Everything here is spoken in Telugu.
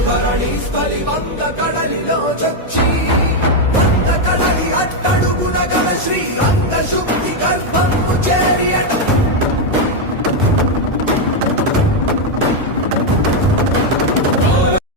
ధరణీస్థలి వంద కడలిలో చొచ్చి వంద కడలి అట్టడుగున గల శ్రీరంగ శుద్ధి గర్భము చేరియట